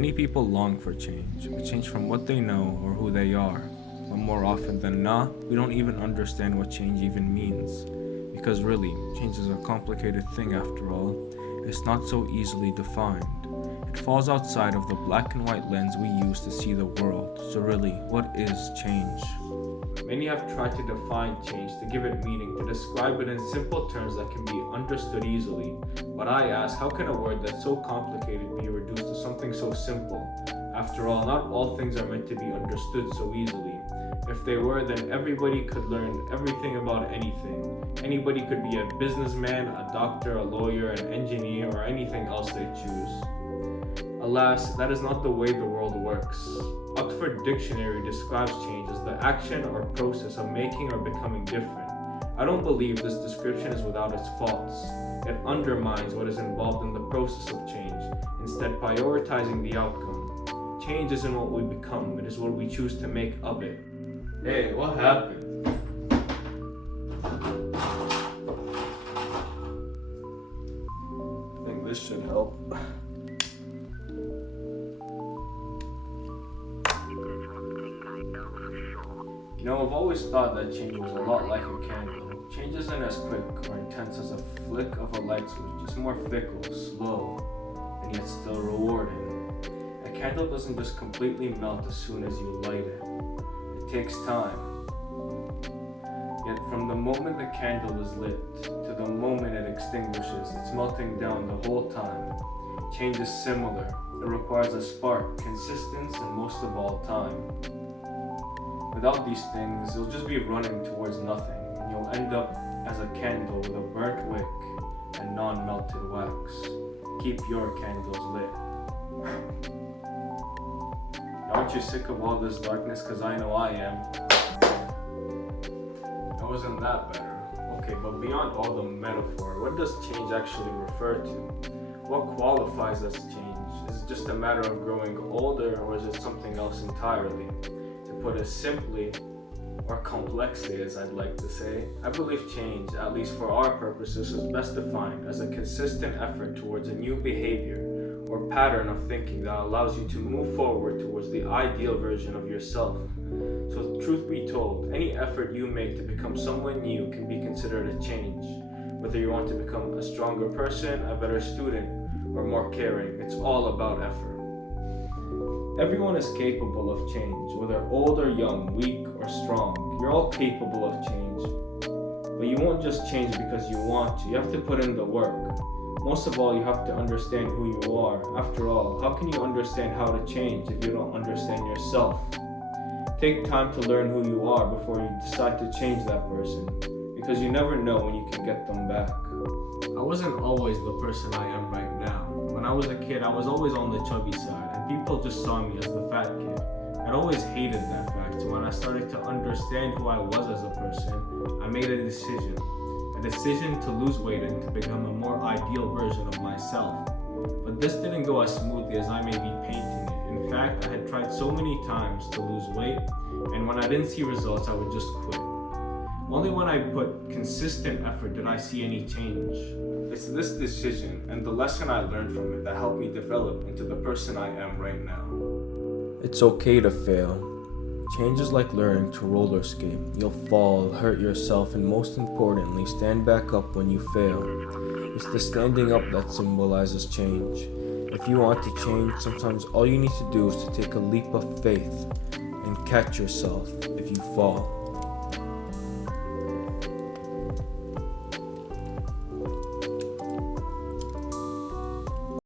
Many people long for change, a change from what they know or who they are. But more often than not, we don't even understand what change even means. Because really, change is a complicated thing after all. It's not so easily defined. It falls outside of the black and white lens we use to see the world. So really, what is change? Many have tried to define change, to give it meaning, to describe it in simple terms that can be understood easily. But I ask, how can a word that's so complicated be reduced to something so simple? After all, not all things are meant to be understood so easily. If they were, then everybody could learn everything about anything. Anybody could be a businessman, a doctor, a lawyer, an engineer, or anything else they choose. Alas, that is not the way the world works. Oxford Dictionary describes change as the action or process of making or becoming different. I don't believe this description is without its faults. It undermines what is involved in the process of change, instead prioritizing the outcome. Change isn't what we become, it is what we choose to make of it. Hey, what happened? I think this should help. You know, I've always thought that change was a lot like a candle. Change isn't as quick or intense as a flick of a light switch. It's more fickle, slow, and yet still rewarding. A candle doesn't just completely melt as soon as you light it. It takes time. Yet from the moment the candle is lit to the moment it extinguishes, it's melting down the whole time. Change is similar. It requires a spark, consistence, and most of all, time. Without these things, you'll just be running towards nothing, and you'll end up as a candle with a burnt wick and non-melted wax. Keep your candles lit. Aren't you sick of all this darkness? Because I know I am. That wasn't that better. Okay, but beyond all the metaphor, what does change actually refer to? What qualifies as change? Is it just a matter of growing older, or is it something else entirely? To put it simply, or complexly as I'd like to say, I believe change, at least for our purposes, is best defined as a consistent effort towards a new behavior or pattern of thinking that allows you to move forward towards the ideal version of yourself. So truth be told, any effort you make to become someone new can be considered a change. Whether you want to become a stronger person, a better student, or more caring, it's all about effort. Everyone is capable of change, whether old or young, weak or strong. You're all capable of change. But you won't just change because you want to. You have to put in the work. Most of all, you have to understand who you are. After all, how can you understand how to change if you don't understand yourself? Take time to learn who you are before you decide to change that person, because you never know when you can get them back. I wasn't always the person I am right now. When I was a kid, I was always on the chubby side, and people just saw me as the fat kid. I'd always hated that fact, so when I started to understand who I was as a person, I made a decision to lose weight and to become a more ideal version of myself. But this didn't go as smoothly as I may be painting it. In fact, I had tried so many times to lose weight, and when I didn't see results, I would just quit. Only when I put consistent effort did I see any change. It's this decision and the lesson I learned from it that helped me develop into the person I am right now. It's okay to fail. Change is like learning to roller skate. You'll fall, hurt yourself, and most importantly, stand back up when you fail. It's the standing up that symbolizes change. If you want to change, sometimes all you need to do is to take a leap of faith and catch yourself if you fall.